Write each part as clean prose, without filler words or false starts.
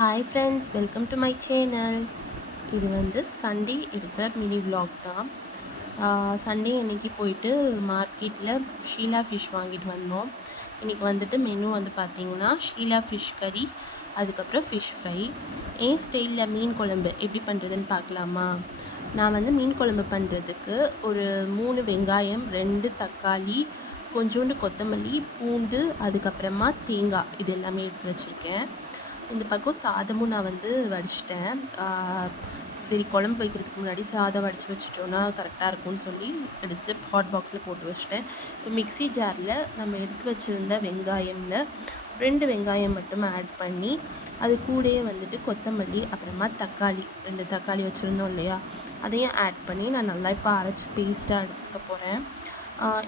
Hi friends, welcome to my channel. இது வந்து Sunday எடுத்த மினி vlog தான். சண்டே அன்றைக்கி போயிட்டு மார்க்கெட்டில் ஷீலா ஃபிஷ் வாங்கிட்டு வந்தோம். இன்றைக்கி வந்துட்டு மெனு வந்து பார்த்திங்கன்னா ஷீலா ஃபிஷ் கறி, அதுக்கப்புறம் ஃபிஷ் ஃப்ரை. என் ஸ்டைலில் மீன் குழம்பு எப்படி பண்ணுறதுன்னு பார்க்கலாமா? நான் வந்து மீன் குழம்பு பண்ணுறதுக்கு ஒரு 3 வெங்காயம், 2 தக்காளி, கொஞ்சோண்டு கொத்தமல்லி, பூண்டு, அதுக்கப்புறமா தேங்காய் இது எல்லாமே எடுத்து வச்சுருக்கேன். இந்த பக்கம் சாதமும் நான் வந்து வடிச்சிட்டேன். சரி, குழம்பு வைக்கிறதுக்கு முன்னாடி சாதம் வடித்து வச்சுட்டோன்னா கரெக்டாக இருக்கும்னு சொல்லி எடுத்து ஹாட் பாக்ஸில் போட்டு வச்சிட்டேன். இப்போ மிக்ஸி ஜாரில் நம்ம எடுத்து வச்சுருந்த வெங்காயமில் 2 வெங்காயம் மட்டும் ஆட் பண்ணி, அது கூடயே வந்துட்டு கொத்தமல்லி, அப்புறமா தக்காளி 2 தக்காளி வச்சுருந்தோம் இல்லையா, அதையும் ஆட் பண்ணி நான் நல்லா இப்போ அரைச்சி பேஸ்ட்டாக எடுத்துக்க போகிறேன்.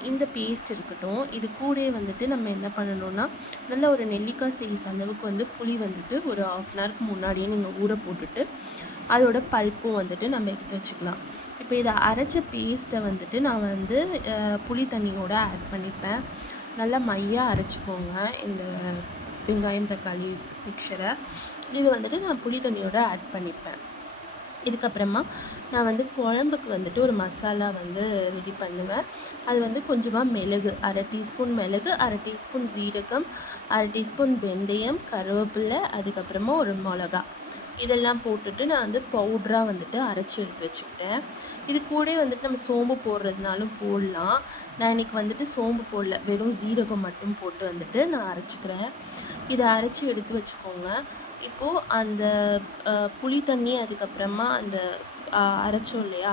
இந்த பேஸ்ட் இருக்கட்டும். இது கூடயே வந்துட்டு நம்ம என்ன பண்ணணும்னா, நல்ல ஒரு நெல்லிக்காய் சைஸ் அளவுக்கு வந்து புளி வந்துட்டு ஒரு 1/2 அன் ஹவருக்கு முன்னாடியே நீங்கள் ஊற போட்டுட்டு, அதோட பல்ப்பும் வந்துட்டு நம்ம எடுத்து வச்சுக்கலாம். இப்போ இதை அரைச்ச பேஸ்ட்டை வந்துட்டு நான் வந்து புளி தண்ணியோடு ஆட் பண்ணிப்பேன். நல்லா மையாக அரைச்சிக்கோங்க இந்த வெங்காயம் தக்காளி மிக்சரை. இது வந்துட்டு நான் புளி தண்ணியோடு ஆட் பண்ணிப்பேன். இதுக்கப்புறமா நான் வந்து குழம்புக்கு வந்துட்டு ஒரு மசாலா வந்து ரெடி பண்ணுவேன். அது வந்து கொஞ்சமாக மிளகு, 1/2 டீஸ்பூன் மிளகு, 1/2 டீஸ்பூன் ஜீரகம், 1/2 டீஸ்பூன் வெந்தயம், கருவேப்பிலை, அதுக்கப்புறமா ஒரு மிளகா, இதெல்லாம் போட்டுட்டு நான் வந்து பவுட்ராக வந்துட்டு அரைச்சி எடுத்து வச்சுக்கிட்டேன். இது கூட வந்துட்டு நம்ம சோம்பு போடுறதுனாலும் போடலாம். நான் இன்றைக்கி வந்துட்டு சோம்பு போடல, வெறும் ஜீரகம் மட்டும் போட்டு வந்துட்டு நான் அரைச்சிக்கிறேன். இதை அரைச்சி எடுத்து வச்சுக்கோங்க. இப்போது அந்த புளி தண்ணி, அதுக்கப்புறமா அந்த அரைச்சோம் இல்லையா,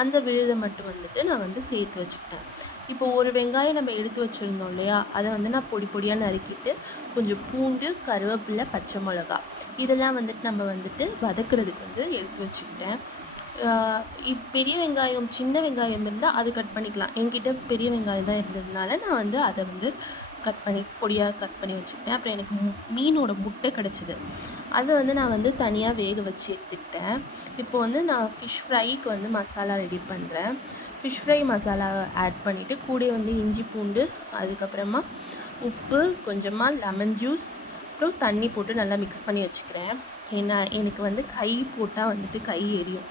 அந்த விழுதை மட்டும் வந்துட்டு நான் வந்து சேர்த்து வச்சுக்கிட்டேன். இப்போது ஒரு வெங்காயம் நம்ம எடுத்து வச்சுருந்தோம் இல்லையா, அதை வந்து நான் பொடி பொடியாக நறுக்கிட்டு, கொஞ்சம் பூண்டு, கருவேப்பிலை, பச்சை மிளகா இதெல்லாம் வந்துட்டு நம்ம வந்துட்டு வதக்குறதுக்கு வந்து எடுத்து வச்சுக்கிட்டேன். பெரிய வெங்காயம், சின்ன வெங்காயம் இருந்தால் அது கட் பண்ணிக்கலாம். என்கிட்ட பெரிய வெங்காயம் தான் இருந்ததுனால நான் வந்து அதை வந்து பொடியாக கட் பண்ணி வச்சுக்கிட்டேன். அப்புறம் எனக்கு மீனோட முட்டை கிடச்சிது, அதை வந்து நான் வந்து தனியாக வேக வச்சு எடுத்துக்கிட்டேன். இப்போ வந்து நான் ஃபிஷ் ஃப்ரைக்கு வந்து மசாலா ரெடி பண்ணுறேன். ஃபிஷ் ஃப்ரை மசாலாவை ஆட் பண்ணிவிட்டு கூட வந்து இஞ்சி பூண்டு, அதுக்கப்புறமா உப்பு, கொஞ்சமாக லெமன் ஜூஸ், அப்புறம் தண்ணி போட்டு நல்லா மிக்ஸ் பண்ணி வச்சுக்கிறேன். ஏன்னா எனக்கு வந்து கை போட்டால் வந்துட்டு கை எரியும்.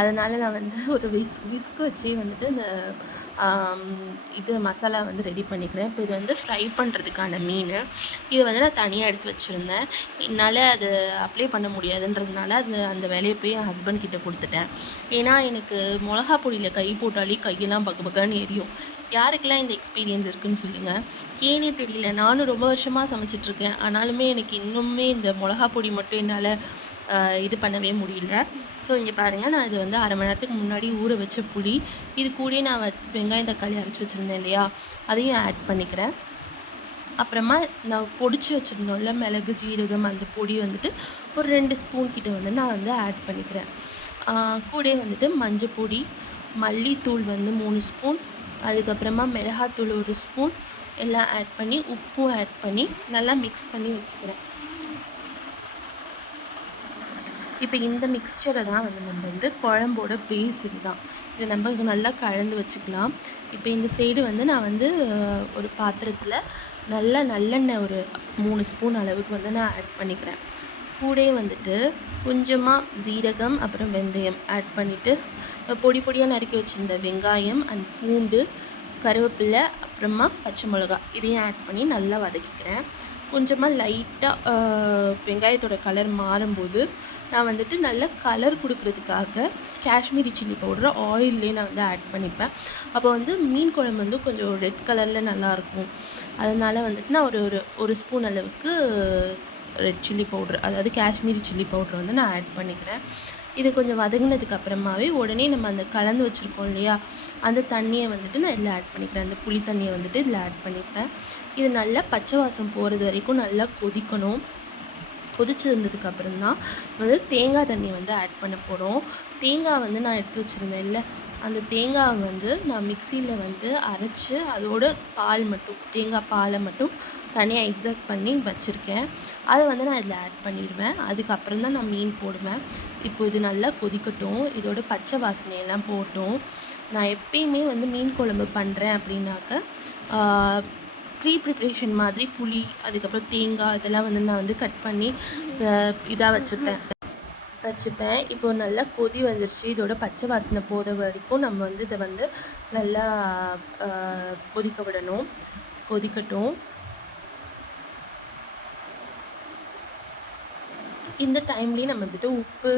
அதனால் நான் வந்து ஒரு விஸ்க் வச்சே வந்துட்டு இந்த இது மசாலா வந்து ரெடி பண்ணிக்கிறேன். இப்போ இது வந்து ஃப்ரை பண்ணுறதுக்கான மீன். இதை வந்து நான் தனியாக எடுத்து வச்சுருந்தேன். என்னால் அது அப்ளை பண்ண முடியாதுன்றதுனால அந்த வேலையை போய் என் ஹஸ்பண்ட் கிட்டே கொடுத்துட்டேன். ஏன்னா எனக்கு மிளகா பொடியில் கை போட்டாலே கையெல்லாம் பக்கன்னு எரியும். யாருக்கெல்லாம் இந்த எக்ஸ்பீரியன்ஸ் இருக்குதுன்னு சொல்லுங்கள். ஏன்னே தெரியல, நானும் ரொம்ப வருஷமாக சமைச்சிட்ருக்கேன். ஆனாலுமே எனக்கு இன்னுமே இந்த மிளகா பொடி மட்டும் என்னால் இது பண்ணவே முடியல. ஸோ இங்கே பாருங்கள், நான் இது வந்து 1/2 மணி நேரத்துக்கு முன்னாடி ஊற வச்ச புளி, இது கூடயே நான் வெங்காயம் தக்காளி அரைச்சி வச்சுருந்தேன் இல்லையா, அதையும் ஆட் பண்ணிக்கிறேன். அப்புறமா நான் பொடிச்சு வச்சுருந்தோம்ல மிளகு, ஜீரகம், அந்த பொடி வந்துட்டு ஒரு 2 ஸ்பூன் கிட்ட வந்து நான் வந்து ஆட் பண்ணிக்கிறேன். கூடயே வந்துட்டு மஞ்சள் பொடி, மல்லித்தூள் வந்து 3 ஸ்பூன், அதுக்கப்புறமா மிளகாத்தூள் 1 ஸ்பூன் எல்லாம் ஆட் பண்ணி, உப்பும் ஆட் பண்ணி நல்லா மிக்ஸ் பண்ணி வச்சுக்கிறேன். இப்போ இந்த மிக்ஸ்சரை தான் வந்து நம்ம வந்து குழம்போட பேஸ் இதுதான். இதை நம்ம நல்லா கலந்து வச்சுக்கலாம். இப்போ இந்த சைடு வந்து நான் வந்து ஒரு பாத்திரத்தில் நல்லெண்ணெய் ஒரு 3 ஸ்பூன் அளவுக்கு வந்து நான் ஆட் பண்ணிக்கிறேன். கூடயே வந்துட்டு கொஞ்சமாக ஜீரகம், அப்புறம் வெந்தயம் ஆட் பண்ணிவிட்டு, பொடி பொடியாக நறுக்கி வச்சுருந்த வெங்காயம் அண்ட் பூண்டு, கருவேப்பிலை, அப்புறமா பச்சை மிளகா இதையும் ஆட் பண்ணி நல்லா வதக்கிக்கிறேன். கொஞ்சமாக லைட்டாக வெங்காயத்தோட கலர் மாறும்போது நான் வந்துட்டு நல்ல கலர் கொடுக்குறதுக்காக காஷ்மீரி சில்லி பவுடரை ஆயிலே நான் வந்து ஆட் பண்ணிப்பேன். அப்போ வந்து மீன் குழம்பு வந்து கொஞ்சம் ரெட் கலரில் நல்லாயிருக்கும். அதனால் வந்துட்டு நான் ஒரு ஸ்பூன் அளவுக்கு ரெட் சில்லி பவுட்ரு, அதாவது காஷ்மீரி சில்லி பவுட்ரு வந்து நான் ஆட் பண்ணிக்கிறேன். இது கொஞ்சம் வதங்கினதுக்கு அப்புறமாவே உடனே நம்ம அந்த கலந்து வச்சுருக்கோம் இல்லையா, அந்த தண்ணியை வந்துட்டு நான் இதில் ஆட் பண்ணிக்கிறேன். அந்த புளி தண்ணியை வந்துட்டு இதில் ஆட் பண்ணிப்பேன். இது நல்லா பச்சை வாசம் போகிறது வரைக்கும் நல்லா கொதிக்கணும். கொதிச்சிருந்ததுக்கப்புறம் தான் வந்து தேங்காய் தண்ணி வந்து ஆட் பண்ண போகிறோம். தேங்காய் வந்து நான் எடுத்து வச்சுருந்தேன் இல்லை, அந்த தேங்காவை வந்து நான் மிக்சியில் வந்து அரைச்சி அதோட பால் மட்டும், தேங்காய் பாலை மட்டும் தனியாக எக்ஸாக்ட் பண்ணி வச்சுருக்கேன். அதை வந்து நான் இதில் ஆட் பண்ணிடுவேன். அதுக்கப்புறம் தான் நான் மீன் போடுவேன். இப்போ இது நல்லா கொதிக்கட்டும், இதோட பச்சை வாசனையெல்லாம் போட்டும். நான் எப்பயுமே வந்து மீன் குழம்பு பண்ணுறேன் அப்படின்னாக்க ப்ரிப்ரேஷன் மாதிரி புளி, அதுக்கப்புறம் தேங்காய் இதெல்லாம் வந்து நான் வந்து கட் பண்ணி இதாக வச்சுப்பேன். இப்போ நல்லா கொதி வந்துருச்சு. இதோட பச்சை வாசனை போகிற வரைக்கும் நம்ம வந்து இதை வந்து நல்லா கொதிக்க விடணும். கொதிக்கட்டும். இந்த டைம்லேயும் நம்ம வந்துட்டு உப்பு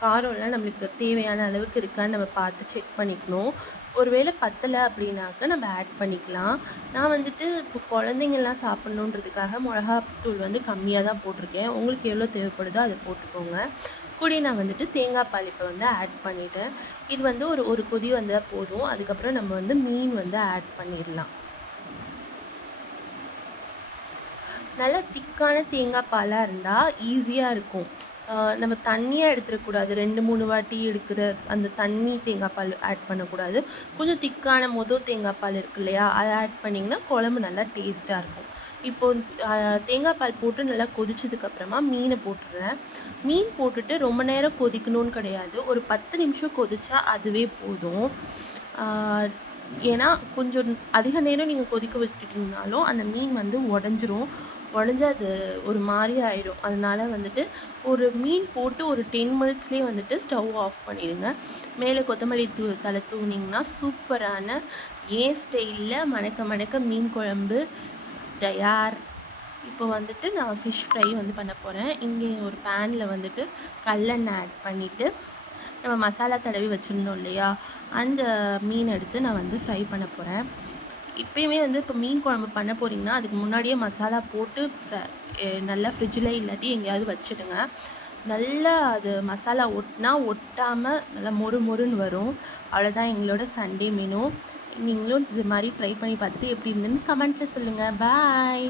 காரம்லாம் நம்மளுக்கு தேவையான அளவுக்கு இருக்கான்னு நம்ம பார்த்து செக் பண்ணிக்கணும். ஒருவேளை பத்தலை அப்படின்னாக்க நம்ம ஆட் பண்ணிக்கலாம். நான் வந்துட்டு இப்போ குழந்தைங்கள்லாம் சாப்பிட்ணுன்றதுக்காக மிளகாத்தூள் வந்து கம்மியாக தான் போட்டிருக்கேன். உங்களுக்கு எவ்வளோ தேவைப்படுதோ அதை போட்டுக்கோங்க. கூட நான் வந்துட்டு தேங்காய் பால் இப்போ வந்து ஆட் பண்ணிவிட்டேன். இது வந்து ஒரு கொதி வந்தால் போதும். அதுக்கப்புறம் நம்ம வந்து மீன் வந்து ஆட் பண்ணிடலாம். நல்லா திக்கான தேங்காய் பாலாக இருந்தால் ஈஸியாக இருக்கும். நம்ம தண்ணியாக எடுத்துடக்கூடாது. 2-3 வாட்டி எடுக்கிற அந்த தண்ணி தேங்காய் பால் ஆட் பண்ணக்கூடாது. கொஞ்சம் திக்கான தேங்காய் பால் இருக்கு இல்லையா, அதை ஆட் பண்ணிங்கன்னா குழம்பு நல்லா டேஸ்ட்டாக இருக்கும். இப்போது தேங்காய் பால் போட்டு நல்லா கொதிச்சதுக்கப்புறமா மீனை போட்டுடுறேன். மீன் போட்டுட்டு ரொம்ப நேரம் கொதிக்கணும்னு கிடையாது. ஒரு 10 நிமிஷம் கொதிச்சா அதுவே போதும். ஏன்னா கொஞ்சம் அதிக நேரம் நீங்கள் கொதிக்க வச்சுட்டிங்கனாலும் அந்த மீன் வந்து உடஞ்சி அது ஒரு மாதிரி ஆகிடும். அதனால் வந்துட்டு ஒரு மீன் போட்டு ஒரு 10 மினிட்ஸ்லேயே வந்துட்டு ஸ்டவ் ஆஃப் பண்ணிடுங்க. மேலே கொத்தமல்லி தழை தூவினிங்கன்னா சூப்பரான ஏன் ஸ்டைலில் மணக்க மீன் குழம்பு தயார். இப்போ வந்துட்டு நான் ஃபிஷ் ஃப்ரை வந்து பண்ண போகிறேன். இங்கே ஒரு பேனில் வந்துட்டு கல்லெண்ணெய் ஆட் பண்ணிவிட்டு நம்ம மசாலா தடவி வச்சுருந்தோம் இல்லையா, அந்த மீன் எடுத்து நான் வந்து ஃப்ரை பண்ண போகிறேன். இப்போயுமே வந்து இப்போ மீன் குழம்பு பண்ண போகிறீங்கன்னா அதுக்கு முன்னாடியே மசாலா போட்டு நல்லா ஃப்ரிட்ஜில் இல்லாட்டி எங்கேயாவது வச்சுடுங்க. நல்லா அது மசாலா ஒட்டாமல் நல்லா மொறுன்னு வரும். அவ்வளோதான் எங்களோட சண்டே மெனு. நீங்களும் இது மாதிரி ட்ரை பண்ணி பார்த்துட்டு எப்படி இருந்துன்னு கமெண்ட்ஸில் சொல்லுங்கள். பாய்.